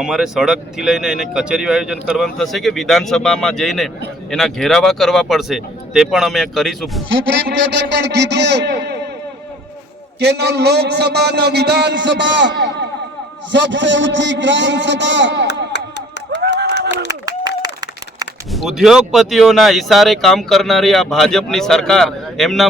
અમારે સડકથી લઈને એને કચેરીઓ આયોજન કરવાનું થશે કે વિધાનસભામાં જઈને એના ઘેરાવા કરવા પડશે તે પણ અમે કરીશું. સુપ્રીમ કોર્ટે પણ કીધું કે ન લોકસભા ન વિધાનસભા, સબસે ઊંચી ગ્રામ સભા. ઉદ્યોગપતિઓના ઇશારે કામ કરનારી આ ભાજપની સરકાર એમના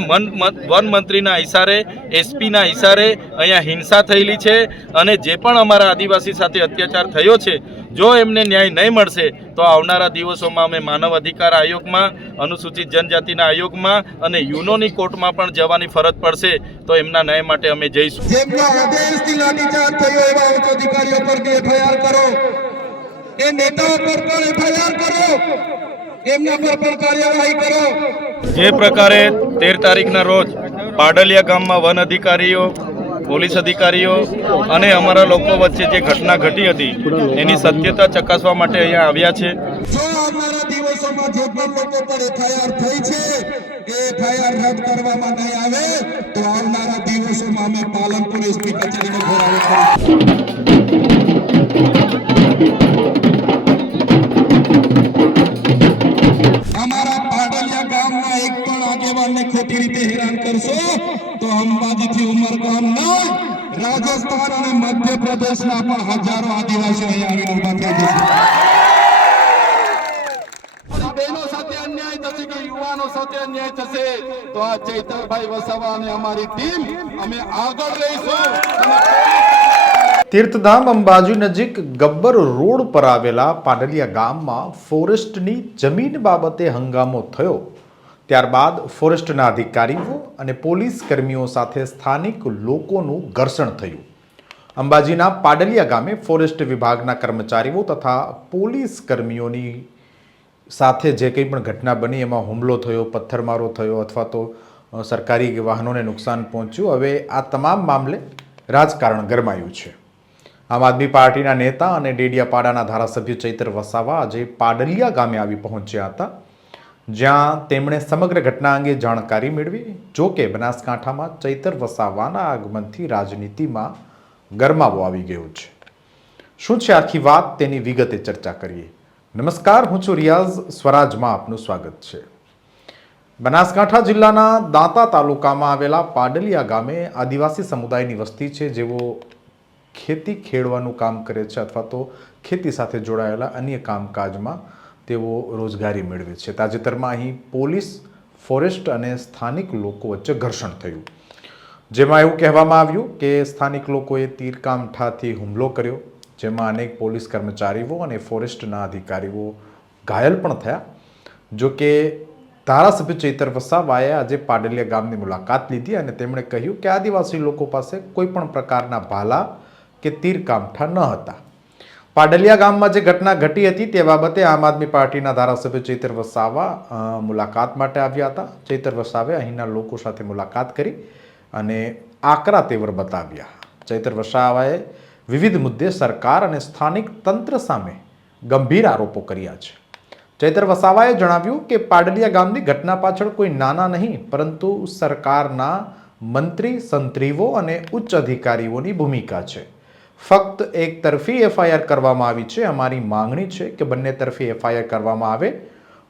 વન મંત્રીના ઇશારે, એસપીના ઇશારે અહીંયા હિંસા થયેલી છે અને જે પણ અમારા આદિવાસી સાથે અત્યાચાર થયો છે, જો એમને ન્યાય નહીં મળશે તો આવનારા દિવસોમાં અમે માનવ અધિકાર આયોગમાં, અનુસૂચિત જનજાતિના આયોગમાં અને યુનોની કોર્ટમાં પણ જવાની ફરજ પડશે. તો એમના ન્યાય માટે અમે જઈશું. જેમના આદેશથી લાઠીચાર્જ થયો એવા ઉચ્ચ અધિકારીઓ પર એફઆઈઆર કરો, એ નેતાઓ પર પણ એફઆઈઆર કરો, એમના પર પણ કાર્યવાહી કરો. જે પ્રકારે 13 તારીખના રોજ પાડલિયા ગામમાં વન અધિકારીઓ, પોલીસ અધિકારીઓ અને અમારા લોકો વચ્ચે જે ઘટના ઘટી હતી એની સત્યતા ચકાસવા માટે અહીંયા આવ્યા છે. જો આવનારા દિવસોમાં જે પણ લોકો પર એફઆઈઆર થઈ છે એ એફઆઈઆર રદ કરવામાં નહીં આવે તો આવનારા દિવસોમાં અમે પાલનપુર એસપી કચેરીનો ઘેરાવો કરીશું. અમારા પાડલિયા ગામના એક પણ આગેવાનને ખોટી રીતે હેરાન કરશો તો અંબાજીથી ઉમરગામ નહીં, રાજસ્થાન અને મધ્યપ્રદેશના પણ હજારો આદિવાસીઓ અહીંયા આવીને ઉભા થઈ જશે. બહેનો સાથે અન્યાય થશે કે યુવાનો સાથે અન્યાય થશે તો આ ચૈતરભાઈ વસાવા અને અમારી ટીમ અમે આગળ રહીશું. તીર્થધામ અંબાજી નજીક ગબ્બર રોડ પર આવેલા પાડલિયા ગામમાં ફોરેસ્ટની જમીન બાબતે હંગામો થયો. ત્યારબાદ ફોરેસ્ટના અધિકારીઓ અને પોલીસ કર્મીઓ સાથે સ્થાનિક લોકોનું ઘર્ષણ થયું. અંબાજીના પાડલિયા ગામે ફોરેસ્ટ વિભાગના કર્મચારીઓ તથા પોલીસ કર્મીઓની સાથે જે કંઈ પણ ઘટના બની એમાં હુમલો થયો, પથ્થરમારો થયો અથવા તો સરકારી વાહનોને નુકસાન પહોંચ્યું. હવે આ તમામ મામલે રાજકારણ ગરમાયું છે. આમ આદમી પાર્ટીના નેતા અને ડેડિયાપાડાના ધારાસભ્ય ચૈતર વસાવા આજે પાડલિયા ગામે આવી પહોંચ્યા હતા, જ્યાં તેમણે સમગ્ર ઘટના અંગે જાણકારી મેળવી. જો કે બનાસકાંઠામાં ચૈતર વસાવાના આગમનથી રાજનીતિમાં ગરમાવો આવી ગયો છે. શું છે આખી વાત તેની વિગતે ચર્ચા કરીએ. નમસ્કાર, હું છું રિયાઝ, સ્વરાજમાં આપનું સ્વાગત છે. બનાસકાંઠા જિલ્લાના દાંતા તાલુકામાં આવેલા પાડલિયા ગામે આદિવાસી સમુદાયની વસ્તી છે, જેઓ ખેતી ખેડવાનું કામ કરે છે અથવા તો ખેતી સાથે જોડાયેલા અન્ય કામકાજમાં તેઓ રોજગારી મેળવે છે. તાજેતરમાં અહીં પોલીસ, ફોરેસ્ટ અને સ્થાનિક લોકો વચ્ચે ઘર્ષણ થયું, જેમાં એવું કહેવામાં આવ્યું કે સ્થાનિક લોકોએ તીરકામઠાથી હુમલો કર્યો, જેમાં અનેક પોલીસ કર્મચારીઓ અને ફોરેસ્ટના અધિકારીઓ ઘાયલ પણ થયા. જો કે ધારાસભ્ય ચૈતર વસાવાએ આજે પાડલિયા ગામની મુલાકાત લીધી અને તેમણે કહ્યું કે આદિવાસી લોકો પાસે કોઈ પણ પ્રકારના ભાલા કે તીરકામઠા ન હતા. પાડલિયા ગામમાં જે ઘટના ઘટી હતી તે બાબતે આમ આદમી પાર્ટીના ધારાસભ્ય ચૈતર વસાવા મુલાકાત માટે આવ્યા હતા. ચૈતર વસાવે અહીંના લોકો સાથે મુલાકાત કરી અને આકરા તેવર બતાવ્યા. ચૈતર વસાવાએ વિવિધ મુદ્દે સરકાર અને સ્થાનિક તંત્ર સામે ગંભીર આરોપો કર્યા છે. ચૈતર વસાવાએ જણાવ્યું કે પાડલિયા ગામની ઘટના પાછળ કોઈ નાના નહીં પરંતુ સરકારના મંત્રી, સંત્રીઓ અને ઉચ્ચ અધિકારીઓની ભૂમિકા છે. ફક્ત એક તરફી એફઆઈઆર કરવામાં આવી છે. અમારી માંગણી છે કે બંને તરફી એફઆઈઆર કરવામાં આવે.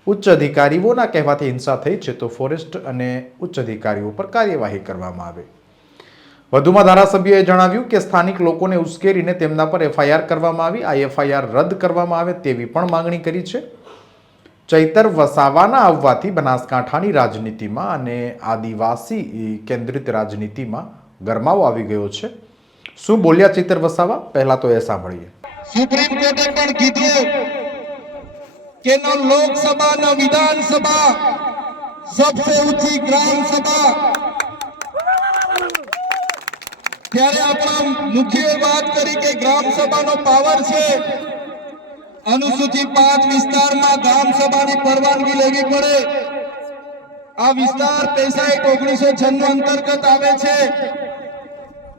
ઉચ્ચ અધિકારીઓના કહેવાથી હિંસા થઈ છે તો ફોરેસ્ટ અને ઉચ્ચ અધિકારીઓ પર કાર્યવાહી કરવામાં આવે. વધુમાં ધારાસભ્યએ જણાવ્યું કે સ્થાનિક લોકોને ઉશ્કેરીને તેમના પર એફઆઈઆર કરવામાં આવી. આ એફઆઈઆર રદ કરવામાં આવે તેવી પણ માંગણી કરી છે. ચૈતર વસાવાના આવવાથી બનાસકાંઠાની રાજનીતિમાં અને આદિવાસી કેન્દ્રિત રાજનીતિમાં ગરમાવો આવી ગયો છે. શું બોલ્યા ચૈતર વસાવા, પહેલા તો એ સાંભળીએ. સુપ્રીમ કોર્ટે પણ કીધું કે ન લોકસભા ન વિધાનસભા, સબસે ઊંચી ગ્રામ સભા. ત્યારે આપણા મુખ્ય વાત કરી કે ગ્રામ સભાનો પાવર છે. અનુસૂચિત 5 વિસ્તારમાં ગ્રામ સભાની પરવાનગી લેવી પડે. આ વિસ્તાર 1996 અંતર્ગત આવે છે.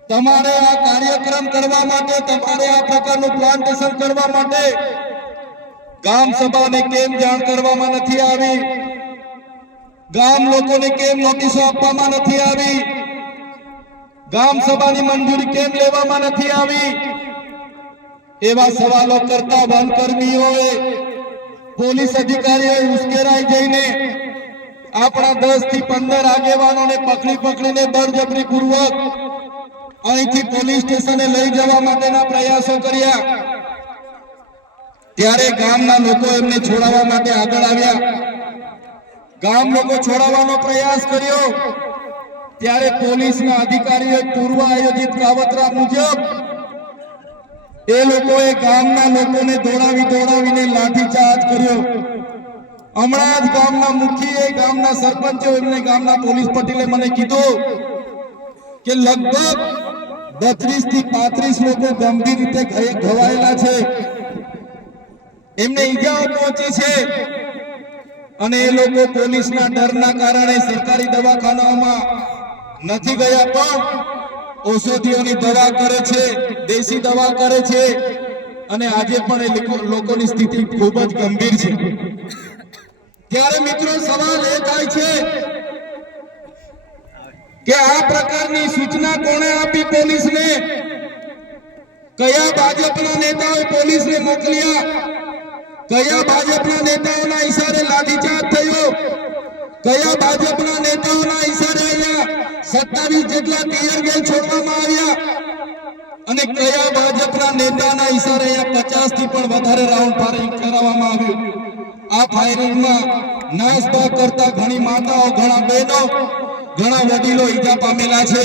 તમારે આ કાર્યક્રમ કરવા માટે, તમારે આ પ્રકારનું પ્લાન્ટેશન કરવા માટે ગામ સભાને કેમ જાણ કરવામાં નથી આવી? ગામ લોકોને કેમ નોટિસો આપવામાં નથી આવી? ગામ સભાની મંજૂરી કેમ લેવામાં નથી આવી? એવા સવાલો કરતા વનકર્મીઓએ પોલીસ અધિકારીઓએ ઉશ્કેરાઈ જઈને આપણા 10 થી 15 આગેવાનોને પકડીને બળજબરી પૂર્વક અહીંથી પોલીસ સ્ટેશને લઈ જવા માટેના પ્રયાસો કર્યા। ત્યારે ગામના લોકો એમને છોડાવવા માટે આગળ આવ્યા। ગામ લોકો છોડાવવાનો પ્રયાસ કર્યો ત્યારે પોલીસના અધિકારીઓએ પૂર્વ આયોજિત કાવતરા મુજબ એ લોકોએ ગામના લોકોને દોડાવીને લાઠીચાર્જ કર્યો। હમણાં જ ગામના મુખીએ, ગામના સરપંચો, એમને ગામના પોલીસ પટેલે મને કીધું કે લગભગ 32 થી 35 લોકો ગંભીર રીતે ઘવાયેલા છે, એમને ઈજાઓ પહોંચી છે અને એ લોકો પોલીસના ડરના કારણે સરકારી દવાખાનાઓમાં નથી ગયા, પણ ઔષધિઓની દવા કરે છે, દેશી દવા કરે છે અને આજે પણ એ લોકોની સ્થિતિ ખૂબ જ ગંભીર છે। ત્યારે મિત્રો સવાલ એ થાય છે કે આ પ્રકારની સૂચના કોણે આપી પોલીસને? કયા ભાજપના નેતાઓએ પોલીસને મોકલ્યા? કયા ભાજપના નેતાઓના ઈશારે લાઠીચાર્જ થયો? કયા ભાજપના નેતાઓના ઈશારે અહીંયા 27 જેટલા ટીયર ગેસ છોડવામાં આવ્યા? અને કયા ભાજપના નેતાના ઈશારે અહીંયા 50 થી પણ વધારે રાઉન્ડ ફાયરિંગ કરવામાં આવ્યું? આ ફાયરિંગમાં નાસભાગ કરતા ઘણી માતાઓ, ઘણા બહેનો, ઘણા વડીલો ઈજા પામેલા છે।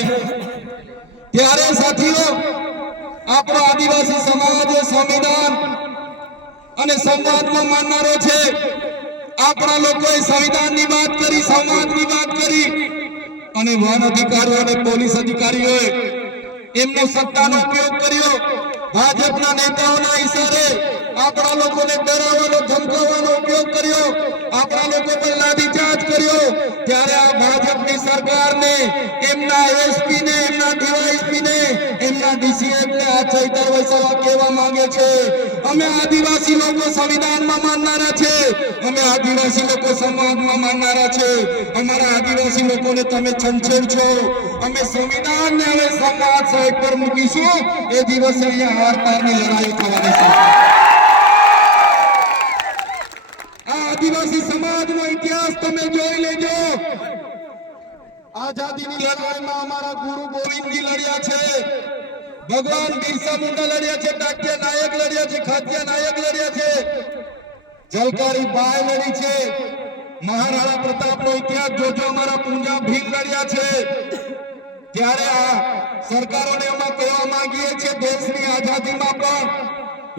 ત્યારે સાથીઓ, આપણો આદિવાસી સમાજ સંવિધાન અને સંવાદમાં માનનારો છે। આપણા લોકોએ સંવિધાનની વાત કરી, સંવાદની વાત કરી અને વન અધિકારીઓ અને પોલીસ અધિકારીઓએ એમનો સત્તાનો ઉપયોગ કર્યો। ભાજપના નેતાઓના ઈશારે આપણા લોકોને ડરાવવાનો, ધમકાવવાનો ઉપયોગ કર્યો, આપણા લોકો પર લાઠીચાર્જ કર્યો। ત્યારે આ ભાજપની સરકારને, એમના એસપી ને, એમના ડીવાયએસપી ને, એમના ડીસીએમ ને આ ચૈતર વસાવા કહેવા માંગે છે, અમે આદિવાસી લોકો સંવિધાનમાં માનનારા છે, અમે આદિવાસી લોકો સમાજમાં માનનારા છે, અમારા આદિવાસી લોકોને તમે છંછેડ છો, અમે સંવિધાનને હવે સમાજ સાઈડ પર મૂકીશું। એ દિવસે અહીંયા હાર-તારની લડાઈ થવાની છે। આ આદિવાસી સમાજનો ઇતિહાસ તમે જોઈ લેજો। આઝાદીની લડાઈમાં અમારા ગુરુ ગોવિંદજી લડ્યા છે, ભગવાન બિરસા મુંડા લડ્યા છે, ટાટિયા નાયક લડ્યા છે, ખાતિયા નાયક લડ્યા છે, જલકારી બાઈ લડી છે, મહારાણા પ્રતાપનો ઇતિહાસ જોજો, અમારા પૂંજા ભીલ લડ્યા છે। ત્યારે આ સરકારોને અમે કહેવા માંગીએ છીએ, દેશની આઝાદીમાં પણ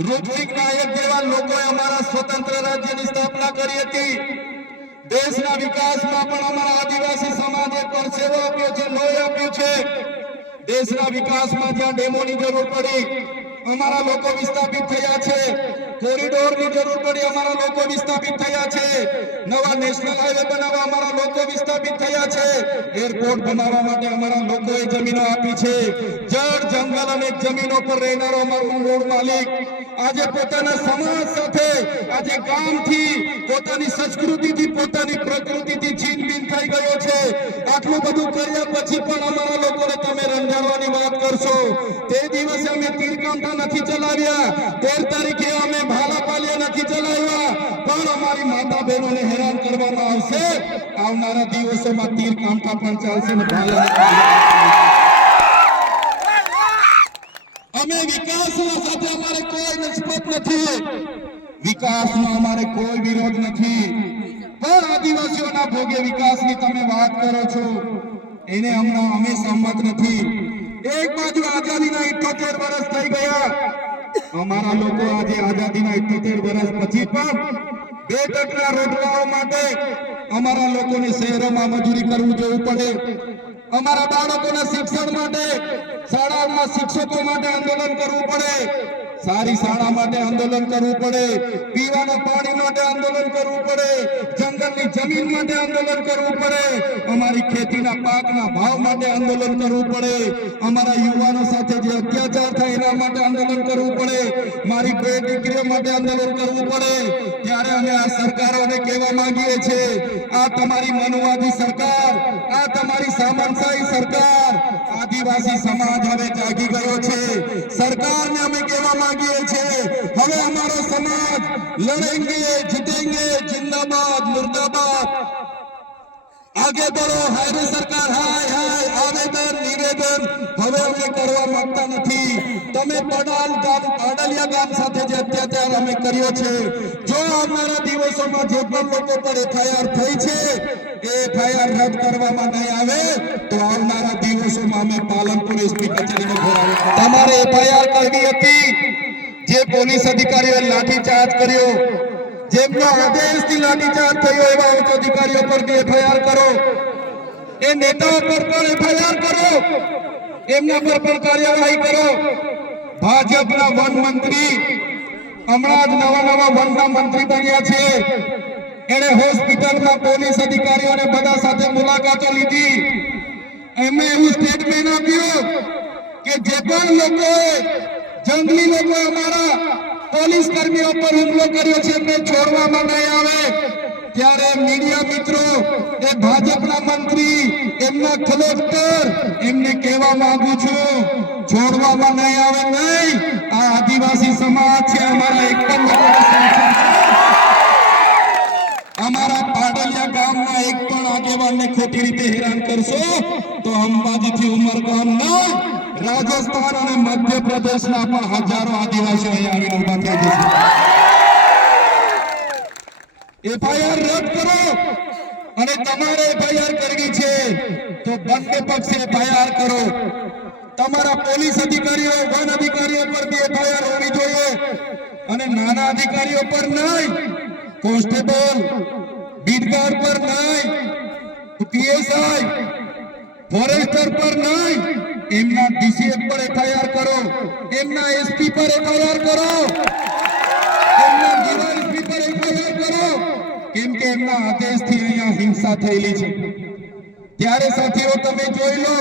રૂપસિંહ નાયક જેવા લોકોએ અમારા સ્વતંત્ર રાજ્યની સ્થાપના કરી હતી। દેશના વિકાસમાં પણ અમારા આદિવાસી સમાજે પરસેવો આપ્યો છે, લોહી આપ્યું છે। દેશના વિકાસમાં જ્યાં ડેમોની જરૂર પડી, અમારા લોકો વિસ્થાપિત થયા છે, કોરિડોરની જરૂર પડી, અમારા લોકો વિસ્થાપિત થયા છે, નવા નેશનલ હાઈવે બનાવવા અમારા લોકો વિસ્થાપિત થયા છે, એરપોર્ટ બનાવવા માટે અમારા લોકોએ જમીનો આપી છે। જળ, જંગલ અને જમીનો પર રહેનારો અમારો મૂળ માલિક આજે પોતાના સમાજ સાથે, આજે ગામથી, પોતાની સંસ્કૃતિથી, પોતાની પ્રકૃતિથી છીનબીન થઈ ગયો છે। આટલું બધું કર્યા પછી પણ અમારા લોકોને તમે રંજાડવાની વાત કરશો? તે દિવસે અમે તીરકાંઠા નથી ચલાવ્યા, 13 તારીખે અમે ભાલાપાલિયા નથી ચલાવ્યા, પણ અમારી માતા બહેનોને હેરાન કરવામાં આવશે। આવનારા દિવસોમાં તીરકાંઠા પણ ચાલશે ને ભાલા। અમે વિકાસના સાથે અમારે કોઈ નિસ્બત નથી, વિકાસનો અમારે કોઈ વિરોધ નથી, પણ આદિવાસીઓના ભોગે વિકાસની તમે વાત કરો છો, એને હમણાં અમે સંમત નથી। એક બાજુ આઝાદીના 78 વર્ષ થઈ ગયા, અમારા લોકો આજે આઝાદીના 78 વર્ષ પછી પણ 2 ટકના રોટલાઓ માટે અમારા લોકોને શહેરોમાં મજૂરી કરવું જવું પડે, અમારા બાળકોના શિક્ષણ માટે, શાળાઓમાં શિક્ષકો માટે આંદોલન કરવું પડે, સારી શાળા માટે આંદોલન કરવું પડે, પીવાના પાણી માટે આંદોલન કરવું પડે, જંગલની જમીન માટે આંદોલન કરવું પડે, અમારી ખેતીના પાકના ભાવ માટે આંદોલન કરવું પડે, અમારા યુવાનો સાથે જે અત્યાચાર થાય એના માટે આંદોલન કરવું પડે, મારી 2 દીકરીઓ માટે આંદોલન કરવું પડે। ત્યારે અમે આ સરકારોને કહેવા માંગીએ છીએ, આ તમારી મનુવાદી સરકાર, આ તમારી સામંતશાહી સરકાર, આદિવાસી સમાજ હવે જાગી ગયો છે। સરકાર सरकार ने हमें कहवा मांगिए छे હવે અમારો સમાજ લડેંગે જીતેંગે जिंदाबाद मुर्दाबाद आगे बढ़ो हाय रे सरकार हाय हाय आवेदन निवेदन હવે અમે કરવા માંગતા નથી તમે પાડલિયા ગામ સાથે જે અત્યાચાર અમે કર્યો છે જો આવનારા દિવસોમાં જે પણ લોકો પર એફઆઈઆર થઈ છે એ એફઆઈઆર રદ કરવામાં નહીં આવે તો આવનારા દિવસોમાં અમે પાલનપુર એસપી કચેરીને ઘેરાવો તમારે એફઆઈઆર કરવી હતી જે પોલીસ અધિકારીઓએ લાઠીચાર્જ કર્યો જેમનો આદેશથી લાઠીચાર્જ થયો એવા ઉચ્ચ અધિકારીઓ પર એફઆઈઆર કરો એ નેતાઓ પર પણ એફઆઈઆર કરો એમના પર પણ કાર્યવાહી કરો ભાજપના વન મંત્રી હમણાં જ નવા વનના મંત્રી બન્યા છે એને હોસ્પિટલમાં પોલીસ અધિકારીઓને બધા સાથે મુલાકાતો લીધી એમણે એવું સ્ટેટમેન્ટ આપ્યું કે જે પણ લોકોએ જંગલી લોકો અમારા પોલીસ કર્મીઓ પર હુમલો કર્યો છે એમને છોડવામાં નહીં આવે ત્યારે મીડિયા મિત્રો એ ભાજપના મંત્રી એમના કલેક્ટર એમને કહેવા માંગુ છું છોડવામાં નહીં આવે નહીં આ આદિવાસી સમાજ છે અમારા એક પણ અમારા પાડલિયા ગામના એક પણ આગેવાનને ખોટી રીતે હેરાન કરશો તો અંબાજીથી ઉમરગામ ના રાજસ્થાન અને મધ્યપ્રદેશના પણ હજારો આદિવાસીઓ અહીં આવીને ઉભા થઈ જશે એફઆઈઆર રદ કરો અને તમારે એફઆઈઆર કરવી છે તો બંને પક્ષે એફઆઈઆર કરો તમારા પોલીસ અધિકારીઓ વન અધિકારીઓ પર બી એફઆઈઆર હોવી જોઈએ અને નાના અધિકારીઓ પર નહીં કોન્સ્ટેબલ બીટગાર્ડ પર નહીં પીએસઆઈ ફોરેસ્ટર પર નહીં એમના ડીસીએફ પર એફઆઈઆર કરો એમના એસપી પર એફઆઈઆર કરો એમના ડીવાયએસપી પર એફઆઈઆર કરો કેમ કે એમના આદેશથી અહીંયા હિંસા થયેલી છે ત્યારે સાથીઓ તમે જોઈ લો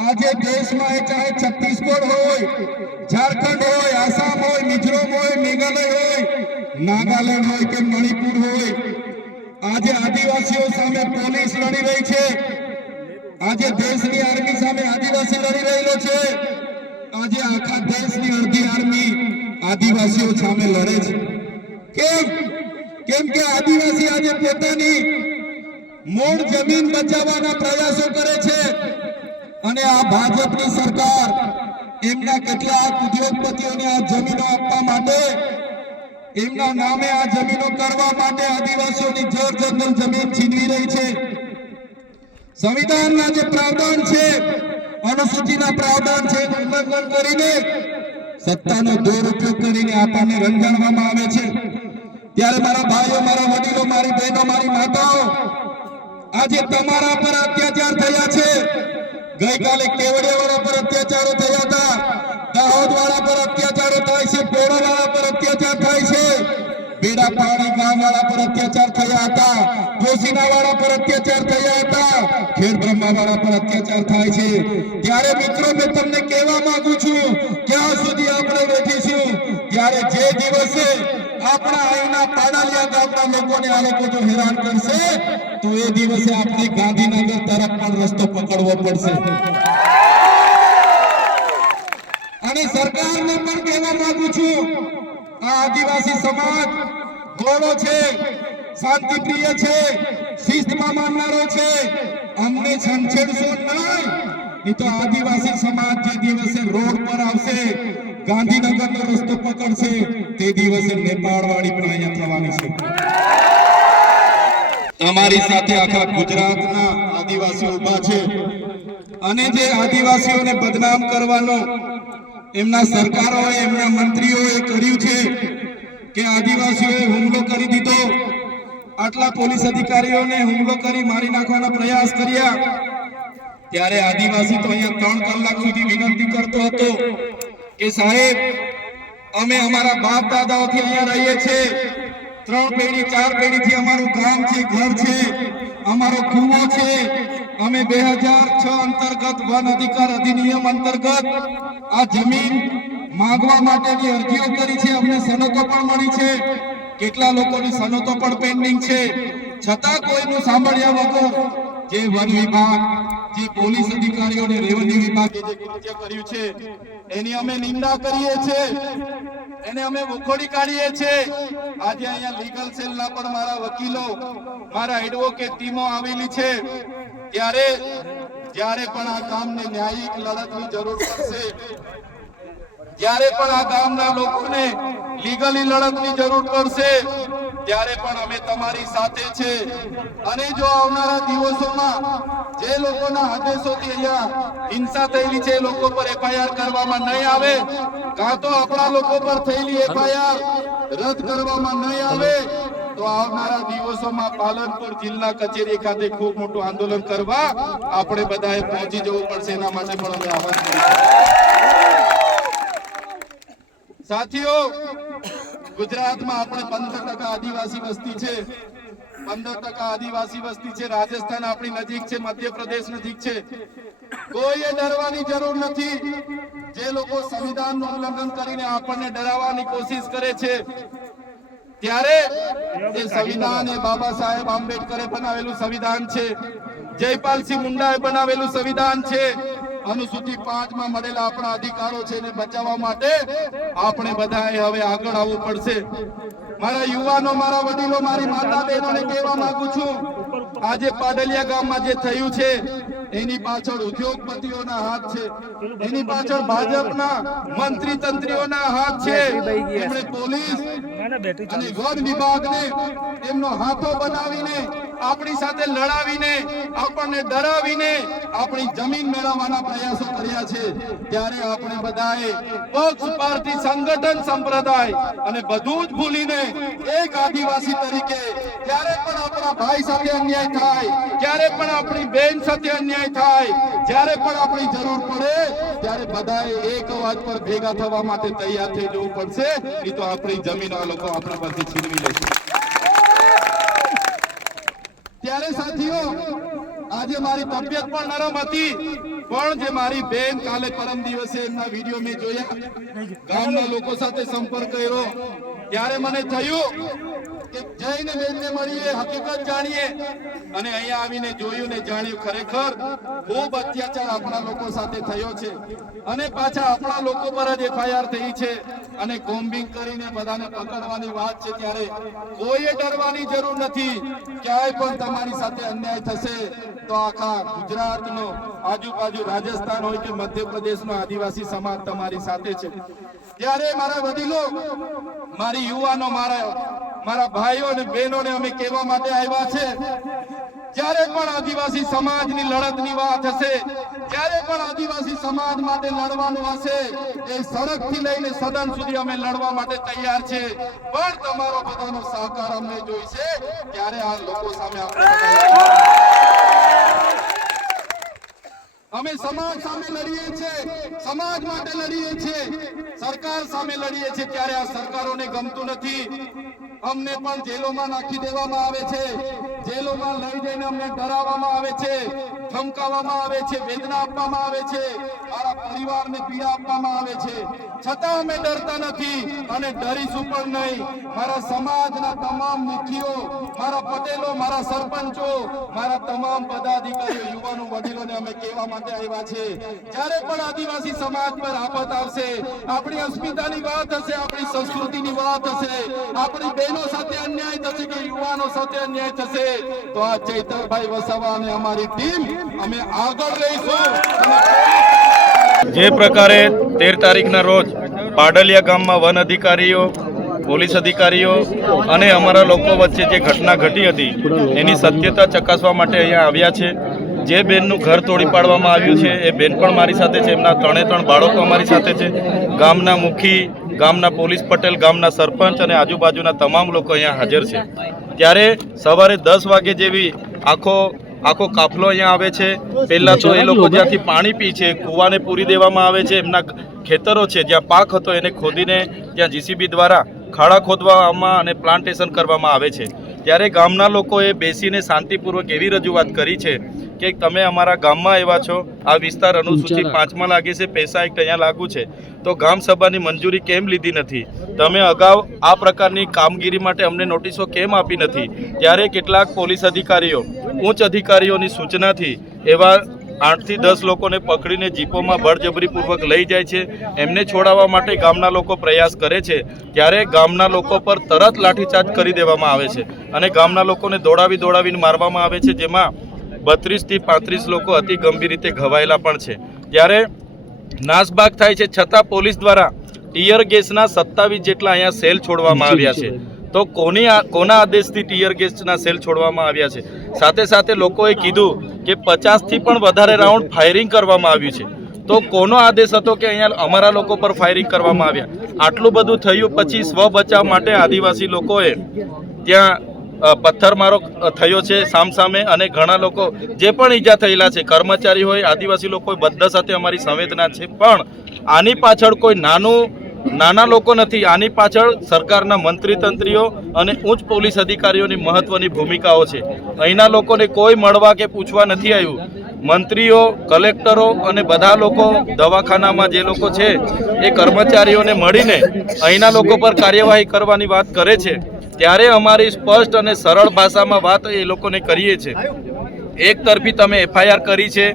આજે દેશમાં એ ચાહે છત્તીસગઢ હોય ઝારખંડ હોય આસામ હોય મિઝોરમ હોય મેઘાલય હોય નાગાલેન્ડ હોય કે મણિપુર હોય આજે આદિવાસીઓ સામે પોલીસ લડી રહી છે આજે દેશની આર્મી સામે આદિવાસી લડી રહેલો છે આજે આખા દેશની અડધી આર્મી આદિવાસીઓ સામે લડે છે કેમ કે આદિવાસી આજે પોતાની મૂળ જમીન બચાવવાના પ્રયાસો કરે છે અને આ ભાજપની સરકાર એમના કેટલાક ઉદ્યોગપતિઓને આ જમીનો આપવા માટે એમના નામે આ જમીનો કરવા માટે આદિવાસીઓની જળજંગલ જમીન છીનવી રહી છે સંવિધાનના જે પ્રાવધાન છે અનુસૂચિના પ્રાવધાન છે ઉલ્લંઘન કરીને સત્તાનો દુરુપયોગ કરીને આપણને રંજાડવામાં આવે છે ત્યારે મારા ભાઈઓ મારા વડીલો મારી બહેનો મારી માતાઓ આજે તમારા પર અત્યાચાર થયા છે ગઈકાલે કેવડિયાવાળા પર અત્યાચારો થયા હતા દાહોદવાળા પર અત્યાચારો થાય છે પોરાવાળા પર અત્યાચાર થાય છે બેડા પાણી ગામવાળા પર અત્યાચાર થયા હતા કોસીનાવાળા પર અત્યાચાર થયા હતા ખેડ બ્રહ્માવાળા પર અત્યાચાર થાય છે ત્યારે મિત્રો મેં તમને કહેવા માંગુ છું ક્યાં સુધી આપણે બેઠીશું ત્યારે જે દિવસે આપણા અહીંના પાડાલિયા ગામના લોકોને આ લોકો જો હેરાન કરશે તો એ દિવસે આપણે ગાંધીનગર તરફ પણ રસ્તો પકડવો પડશે અને સરકારને પણ કહેવા માંગુ છું આ આદિવાસી સમાજ ગોળો છે શાંતિપ્રિય છે શિસ્તમાં માનનારો છે અમને છંછેડશો નહીં તો આદિવાસી સમાજ જે દિવસે રોડ પર આવશે ગાંધીનગરનો રસ્તો પકડશે તે દિવસે નેપાળવાળી પણ અહીંયા થવાની છે અમારી સાથે આખા ગુજરાતના આદિવાસીઓ ઉભા છે અને જે આદિવાસીઓને બદનામ કરવાનો એમના સરકારોએ એમના મંત્રીઓએ કર્યું છે કે આદિવાસીઓએ હુમલો કરી દીધો આટલા પોલીસ અધિકારીઓને હુમલો કરી મારી નાખવાના પ્રયાસ કર્યા ત્યારે આદિવાસી તો અહીંયા 3 કલાક સુધી વિનંતી કરતો હતો કે સાહેબ અમે અમારા બાપ દાદાઓથી અહીંયા રહીએ છીએ 3 પેઢી 4 પેઢીથી અમારું ગામ છે ઘર છે અમારો કૂવો છે અમે 2006 અંતર્ગત વન અધિકાર અધિનિયમ અંતર્ગત આ જમીન માંગવા માટેની અરજીઓ કરી છે અમને સનતો પણ મળી છે કેટલા લોકોની સનતો પણ પેન્ડિંગ છે છતાં કોઈનું સાંભળ્યા વગર જે વન વિભાગ, જે પોલીસ અધિકારીઓ અને રેવન્યુ વિભાગે જે કૃત્ય કર્યું છે એની અમે નિંદા કરીએ છીએ, એને અમે વખોડી કાઢીએ છીએ. આજે અહીંયા લીગલ સેલના પણ મારા વકીલો, મારા એડવોકેટ ટીમો આવેલી છે. જ્યારે પણ આ કામને ન્યાયિક લડતની જરૂર પડશે, જ્યારે પણ આ ગામના લોકોને લીગલી લડતની જરૂર પડશે, ત્યારે પણ અમે તમારી સાથે છે. અને જો આવનારા દિવસોમાં જે લોકોના આદેશોથી અહીંયા હિંસા થયેલી છે એ લોકો પર એફઆઈઆર કરવામાં નહીં આવે, કાં તો આપણા લોકો પર થયેલી એફઆઈઆર રદ કરવામાં નહીં આવે, તો આવનારા દિવસોમાં પાલનપુર જિલ્લા કચેરી ખાતે ખૂબ મોટું આંદોલન કરવા આપણે બધાએ પહોંચી જવું પડશે. એના માટે પણ અમે આહવાન કરીશું. સાથીઓ, ગુજરાતમાં આપણે 15% આદિવાસી વસ્તી છે. 15% આદિવાસી વસ્તી છે. રાજસ્થાન આપણી નજીક છે, મધ્યપ્રદેશ નજીક છે. કોઈએ ડરવાની જરૂર નથી. જે લોકો સંવિધાનનું ઉલ્લંઘન કરીને આપણને ડરાવવાની કોશિશ કરે છે, ત્યારે એ સંવિધાન એ બાબા સાહેબ આંબેડકરે બનાવેલું સંવિધાન છે, જયપાલસિંહ મુંડાએ બનાવેલું સંવિધાન છે. અનુસૂચિ 5 માં મળેલા આપણા અધિકારો છે એને બચાવવા માટે આપણે બધાએ હવે આગળ આવવું પડશે. મારા યુવાનો, મારા વડીલો, મારી માતા બહેનોને કહેવા માંગુ છું, આજે પાડલિયા ગામમાં જે થયું છે એની પાછળ ઉદ્યોગપતિઓના હાથ છે, એની પાછળ ભાજપના મંત્રી તંત્રીઓના હાથ છે. એમણે પોલીસ અને વન વિભાગને એમનો હાથો બનાવીને આપણી સાથે લડાવીને, આપણને ડરાવીને આપણી જમીન મેળવવાના પ્રયાસો કર્યા છે. ત્યારે આપણે બધાએ પક્ષ, પાર્ટી, સંગઠન, સંપ્રદાય અને બધું જ ભૂલીને એક આદિવાસી તરીકે જ્યારે પણ આપણા ભાઈ સાથે અન્યાય થાય, જ્યારે પણ આપણી બેન સાથે અન્યાય થાય, જ્યારે પણ આપણી જરૂર પડે, ત્યારે બધાએ એક અવાજ પર ભેગા થવા માટે તૈયાર થઈ જવું પડશે. નહીં તો આપણી જમીન આ લોકો આપણા પરથી છીનવી લેશે. ત્યારે સાથીઓ, આજે મારી તબિયત પણ નરમ હતી, પણ જે મારી બેન કાલે પરમ દિવસે એમના વિડીયો મેં જોયા, ગામના લોકો સાથે સંપર્ક કર્યો, ત્યારે મને થયું કે જઈને બેનને મળીએ, હકીકત જાણીએ. અને અહીંયા આવીને જોયું ને જાણ્યું, ખરેખર ખૂબ અત્યાચાર આપણા લોકો સાથે થયો છે. અને પાછા આપણા લોકો પર જ એફઆઈઆર થઈ છે અને કોમ્બિંગ કરીને બધાને પકડવાની વાત છે. ત્યારે કોઈએ ડરવાની જરૂર નથી. ક્યાંય પણ તમારી સાથે અન્યાય થશે તો આખા ગુજરાતનો, આજુબાજુ રાજસ્થાન હોય કે મધ્યપ્રદેશનો આદિવાસી સમાજ તમારી સાથે છે. ત્યારે મારા વડીલો, મારી યુવાનો, મારા ભાઈઓ અને બહેનોને અમે કહેવા માટે આવ્યા છે, જ્યારે પણ આદિવાસી સમાજની લડતની વાત હશે, જ્યારે પણ આદિવાસી સમાજ માટે લડવાનું હશે, એ સડકથી લઈને સદન સુધી અમે લડવા માટે તૈયાર છે. પણ તમારો બધાનો સહકાર અમને જોઈશે. ત્યારે આ લોકો સામે અમે સમાજ સામે લડીએ છીએ, સમાજ માટે લડીએ છીએ, સરકાર સામે લડીએ છીએ. ત્યારે આ સરકારોને ગમતું નથી. અમને પણ જેલોમાં નાખી દેવામાં આવે છે, જેલોમાં લઈ જઈને અમને ડરાવવામાં આવે છે, ધમકાવવામાં આવે છે, વેદના આપવામાં આવે છે, મારા પરિવારને પીડા આપવામાં આવે છે. છતાં અમે ડરતા નથી અને ડરીશું પણ નહીં. મારા સમાજના તમામ મુખીઓ, મારા પટેલો, મારા સરપંચો, મારા તમામ પદાધિકારીઓ, યુવાનો, વડીલોને અમે કહેવા માટે આવ્યા છે, જ્યારે પણ આદિવાસી સમાજ પર આફત આવશે, આપણી અસ્મિતાની વાત હશે, આપણી સંસ્કૃતિની વાત હશે, આપણી બહેનો સાથે અન્યાય થશે કે યુવાનો સાથે અન્યાય થશે, તો આ ચૈતરભાઈ વસાવા અને અમારી ટીમ અમે આગળ રહીશું. જે પ્રકારે 13 તારીખના રોજ પાડલિયા ગામમાં વન અધિકારીઓ, પોલીસ અધિકારીઓ અને અમારા લોકો વચ્ચે જે ઘટના ઘટી હતી એની સત્યતા ચકાસવા માટે અહીંયા આવ્યા છે. જે બેનનું ઘર તોડી પાડવામાં આવ્યું છે એ બેન પણ મારી સાથે છે, એમના 3 બાળકો અમારી સાથે છે. ગામના મુખી, ગામના પોલીસ પટેલ, ગામના સરપંચ અને આજુબાજુના તમામ લોકો અહીંયા હાજર છે. ત્યારે સવારે 10 વાગે જેવી આખો કાફલો અહીંયા આવે છે. પહેલાં તો એ લોકો જ્યાંથી પાણી પી છે કૂવાને પૂરી દેવામાં આવે છે. એમના ખેતરો છે જ્યાં પાક હતો એને ખોદીને ત્યાં જીસીબી દ્વારા ખાડા ખોદવામાં અને પ્લાન્ટેશન કરવામાં આવે છે. ત્યારે ગામના લોકોએ બેસીને શાંતિપૂર્વક એવી રજૂઆત કરી છે કે તમે અમારા ગામમાં આવ્યા છો, આ વિસ્તાર અનુસૂચિ 5માં લાગે છે, પૈસા એક્ટ અહીંયા લાગુ છે, તો ગામ સભાની મંજૂરી કેમ લીધી નથી? તમે અગાઉ આ પ્રકારની કામગીરી માટે અમને નોટિસો કેમ આપી નથી? ત્યારે કેટલાક પોલીસ અધિકારીઓ ઉચ્ચ અધિકારીઓની સૂચનાથી એવા 8 થી 10 લોકોને પકડીને જીપોમાં બળજબરીપૂર્વક લઈ જાય છે. એમને છોડાવવા માટે ગામના લોકો પ્રયાસ કરે છે ત્યારે ગામના લોકો પર તરત લાઠીચાર્જ કરી દેવામાં આવે છે અને ગામના લોકોને દોડાવીને મારવામાં આવે છે, જેમાં 32 થી 35 લોકો અતિ ગંભીર રીતે ઘવાયેલા પણ છે. ત્યારે નાસભાગ થાય છે છતાં પોલીસ દ્વારા ટીયર ગેસના 27 જેટલા અહીંયા સેલ છોડવામાં આવ્યા છે. તો કોના આદેશથી ટીયર ગેસના સેલ છોડવામાં આવ્યા છે? સાથે સાથે લોકોએ કીધું કે 50 થી પણ વધારે રાઉન્ડ ફાયરિંગ કરવામાં આવ્યું છે. તો કોનો આદેશ હતો કે અહીંયા અમારા લોકો પર ફાયરિંગ કરવામાં આવ્યા? આટલું બધું થયું પછી સ્વ બચાવ માટે આદિવાસી લોકોએ ત્યાં પથ્થરમારો થયો છે સામસામે, અને ઘણા લોકો જે પણ ઈજા થયેલા છે, કર્મચારી હોય, આદિવાસી લોકો હોય, બધા સાથે અમારી સંવેદના છે. પણ આની પાછળ કોઈ નાના લોકો નથી. આની પાછળ સરકારના મંત્રી તંત્રીઓ અને ઉચ્ચ પોલીસ અધિકારીઓની મહત્વની ભૂમિકાઓ છે. અહીંના લોકોને કોઈ મળવા કે પૂછવા નથી આવ્યું. મંત્રીઓ, કલેક્ટરો અને બધા લોકો દવાખાનામાં જે લોકો છે એ કર્મચારીઓને મળીને અહીંના લોકો પર કાર્યવાહી કરવાની વાત કરે છે. ત્યારે અમારી સ્પષ્ટ અને સરળ ભાષામાં વાત એ લોકોને કરીએ છીએ. એક તરફી તમે FIR કરી છે,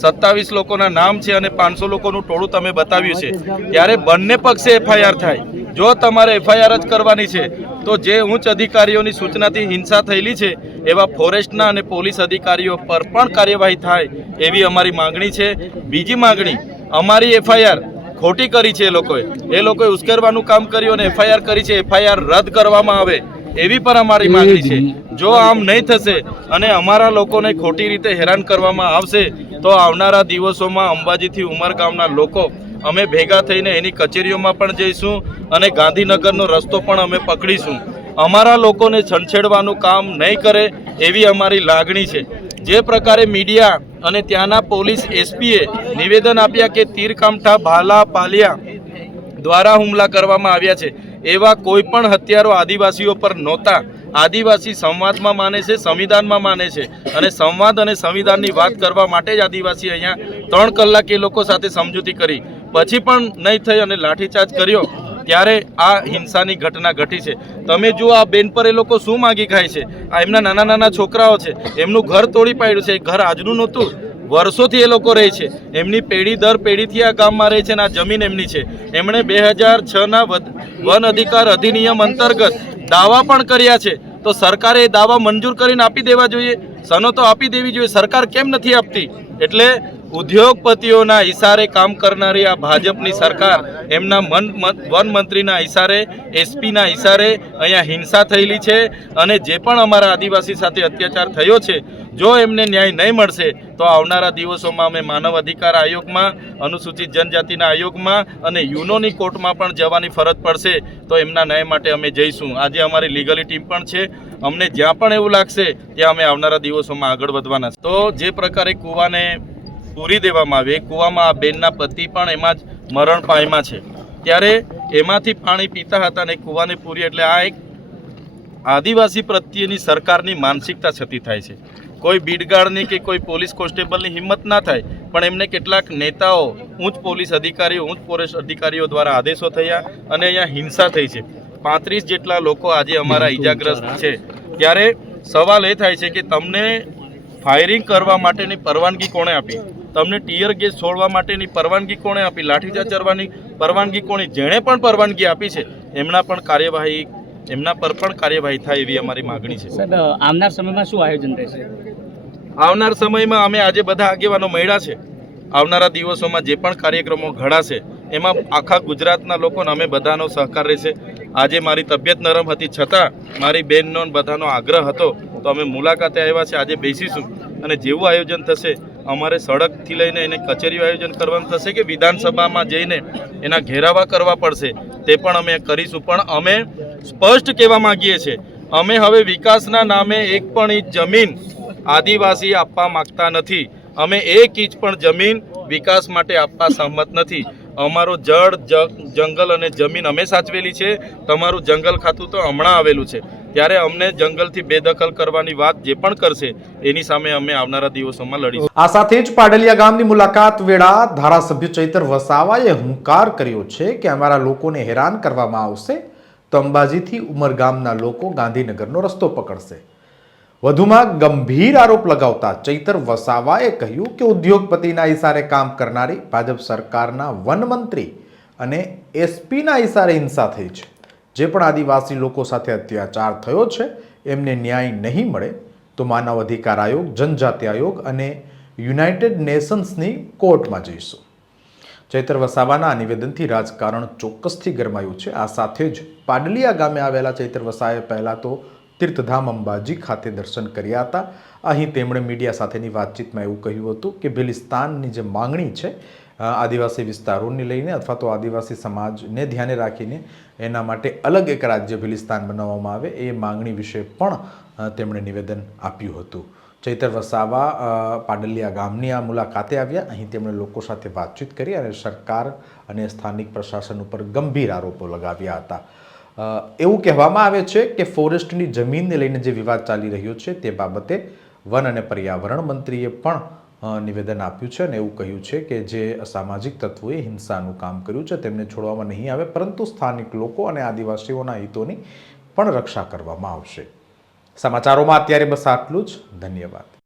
27 લોકોના નામ છે અને 500 લોકોનું ટોળું તમે બતાવ્યું છે. ત્યારે બંને પક્ષે FIR થાય. જો તમારે FIR જ કરવાની છે તો જે ઉચ્ચ અધિકારીઓની સૂચનાથી હિંસા થયેલી છે એવા ફોરેસ્ટના અને પોલીસ અધિકારીઓ પર પણ કાર્યવાહી થાય એવી અમારી માગણી છે. બીજી માગણી, અમારી FIR ખોટી કરી છે એ લોકોએ ઉશ્કેરવાનું કામ કર્યું અને FIR કરી છે, FIR રદ કરવામાં આવે એવી પણ અમારી માગણી છે. જો આમ નહીં થશે અને અમારા લોકોને ખોટી રીતે હેરાન કરવામાં આવશે તો આવનારા દિવસોમાં અંબાજીથી ઉમરગામના લોકો અમે ભેગા થઈને એની કચેરીઓમાં પણ જઈશું અને ગાંધીનગરનો રસ્તો પણ અમે પકડીશું. અમારા લોકોને છંછેડવાનું કામ નહીં કરે એવી અમારી લાગણી છે. જે પ્રકારે મીડિયા અને ત્યાંના પોલીસ SPએ નિવેદન આપ્યા કે તીરકામઠા, ભાલા, પાલિયા દ્વારા હુમલા કરવામાં આવ્યા છે, એવા કોઈ પણ હત્યારો આદિવાસીઓ પર નહોતા. આદિવાસી સંવાદમાં માને છે, સંવિધાનમાં માને છે અને સંવાદ અને સંવિધાનની વાત કરવા માટે જ આદિવાસી અહીંયા 3 કલાક એ લોકો સાથે સમજૂતી કરી, પછી પણ નહીં થઈ અને લાઠીચાર્જ કર્યો. ત્યારે આ હિંસાની ઘટના ઘટી છે. તમે જુઓ આ બેન પર એ લોકો શું માગી ખાય છે. આ એમના નાના છોકરાઓ છે, એમનું ઘર તોડી પાડ્યું છે. ઘર આજનું નહોતું, વર્ષોથી એ લોકો રહે છે. એમની પેઢી દર પેઢીથી આ ગામમાં રહે છે અને આ જમીન એમની છે. એમણે 2006ના વન અધિકાર અધિનિયમ અંતર્ગત દાવા પણ કર્યા છે. તો સરકારે એ દાવા મંજૂર કરીને આપી દેવા જોઈએ, સનતો આપી દેવી જોઈએ. સરકાર કેમ નથી આપતી? એટલે ઉદ્યોગપતિઓના ઈશારે કામ કરનારી આ ભાજપની સરકાર, એમના વન મંત્રીના ઈશારે, SPના ઈશારે અહીંયા હિંસા થયેલી છે. અને જે પણ અમારા આદિવાસી સાથે અત્યાચાર થયો છે, જો એમને ન્યાય નહીં મળશે તો આવનારા દિવસોમાં અમે માનવ અધિકાર આયોગમાં, અનુસૂચિત જનજાતિના આયોગમાં અને યુનોની કોર્ટમાં પણ જવાની ફરજ પડશે. તો એમના ન્યાય માટે અમે જઈશું. આજે અમારી લીગલી ટીમ પણ છે. અમને જ્યાં પણ એવું લાગશે ત્યાં અમે આવનારા દિવસોમાં આગળ વધવાના છે. તો જે પ્રકારે કૂવાને પૂરી દેવામાં આવે, કૂવામાં આ બેનના પતિ પણ એમાં જ મરણ પામ્યા છે. ત્યારે એમાંથી પાણી પીતા હતા અને કૂવાને પૂરી, એટલે આ એક આદિવાસી પ્રત્યેની સરકારની માનસિકતા છતી થાય છે. કોઈ બીડગાર્ડની કે કોઈ પોલીસ કોન્સ્ટેબલની હિંમત ના થાય, પણ એમને કેટલાક નેતાઓ, ઉચ્ચ પોલીસ અધિકારીઓ, ઉચ્ચ ફોરેસ્ટ અધિકારીઓ દ્વારા આદેશો થયા અને અહીંયા હિંસા થઈ છે. 35 જેટલા લોકો આજે અમારા ઈજાગ્રસ્ત છે. ત્યારે સવાલ એ થાય છે કે તમને ફાયરિંગ કરવા માટેની પરવાનગી કોણે આપી? તમને ટીયર ગેસ છોડવા માટેની પરવાનગી કોણે આપી? લાઠીચાર્જ કરવાની પરવાનગી કોણે? જેણે પણ પરવાનગી આપી છે એમના પર પણ કાર્યવાહી થાય એવી અમારી માગણી છે. આવનાર સમયમાં શું આયોજન રહેશે? આવનાર સમયમાં અમે આજે બધા આગેવાનો મળ્યા છે. આવનારા દિવસોમાં જે પણ કાર્યક્રમો ઘડાશે એમાં આખા ગુજરાતના લોકોને અમે બધાનો સહકાર રહેશે. આજે મારી તબિયત નરમ હતી છતાં મારી બહેનનો બધાનો આગ્રહ હતો તો અમે મુલાકાતે આવ્યા છે. આજે બેસીશું અને જેવું આયોજન થશે, અમારે સડકથી લઈને એને કચેરીઓ આયોજન કરવાનું થશે કે વિધાનસભામાં જઈને એના ઘેરાવા કરવા પડશે, તે પણ અમે કરીશું. પણ અમે સ્પષ્ટ કહેવા માગીએ છીએ, અમે હવે વિકાસના નામે એક પણ ઇંચ જમીન આદિવાસી આપવા માગતા નથી. અમે એક ઇંચ પણ જમીન વિકાસ માટે આપવા સહમત નથી. અમારો જળ, જંગલ અને જમીન અમે સાચવેલી છે. તમારું જંગલ ખાતું તો હમણાં આવેલું છે. ત્યારે અમને જંગલથી બેદખલ કરવાની વાત જે પણ કરશે એની સામે અમે આવનારા દિવસોમાં લડીશું. આ સાથે જ પાડલિયા ગામની મુલાકાત વેળા ધારાસભ્ય ચૈતર વસાવાએ હુંકાર કર્યો છે કે અમારા લોકોને હેરાન કરવામાં આવશે તો અંબાજીથી ઉમરગામના લોકો ગાંધીનગરનો રસ્તો પકડશે. વધુમાં ગંભીર આરોપ લગાવતા ચૈતર વસાવાએ કહ્યું કે ઉદ્યોગપતિના ઇશારે કામ કરનારી ભાજપ સરકારના વન મંત્રી અને એસપીના ઇશારે હિંસા થઈ છે. જે પણ આદિવાસી લોકો સાથે અત્યાચાર થયો છે એમને ન્યાય નહીં મળે તો માનવ અધિકાર આયોગ, જનજાતિ આયોગ અને યુનાઇટેડ નેશન્સની કોર્ટમાં જઈશું. ચૈતર વસાવાના આ નિવેદનથી રાજકારણ ચોક્કસથી ગરમાયું છે. આ સાથે જ પાડલિયા ગામે આવેલા ચૈતર વસાવાએ પહેલા તો તીર્થધામ અંબાજી ખાતે દર્શન કર્યા હતા. અહીં તેમણે મીડિયા સાથેની વાતચીતમાં એવું કહ્યું હતું કે ભિલિસ્તાનની જે માંગણી છે આદિવાસી વિસ્તારોને લઈને અથવા તો આદિવાસી સમાજને ધ્યાને રાખીને એના માટે અલગ એક રાજ્ય ભિલિસ્તાન બનાવવામાં આવે એ માંગણી વિશે પણ તેમણે નિવેદન આપ્યું હતું. ચૈતર વસાવા પાડલિયા ગામની આ મુલાકાતે આવ્યા. અહીં તેમણે લોકો સાથે વાતચીત કરી અને સરકાર અને સ્થાનિક પ્રશાસન ઉપર ગંભીર આરોપો લગાવ્યા હતા. એવું કહેવામાં આવે છે કે ફોરેસ્ટની જમીનને લઈને જે વિવાદ ચાલી રહ્યો છે તે બાબતે વન અને પર્યાવરણ મંત્રીએ પણ નિવેદન આપ્યું છે અને એવું કહ્યું છે કે જે અસામાજિક તત્વોએ હિંસાનું કામ કર્યું છે તેમને છોડવામાં નહીં આવે, પરંતુ સ્થાનિક લોકો અને આદિવાસીઓના હિતોની પણ રક્ષા કરવામાં આવશે. સમાચારોમાં અત્યારે બસ આટલું જ. ધન્યવાદ.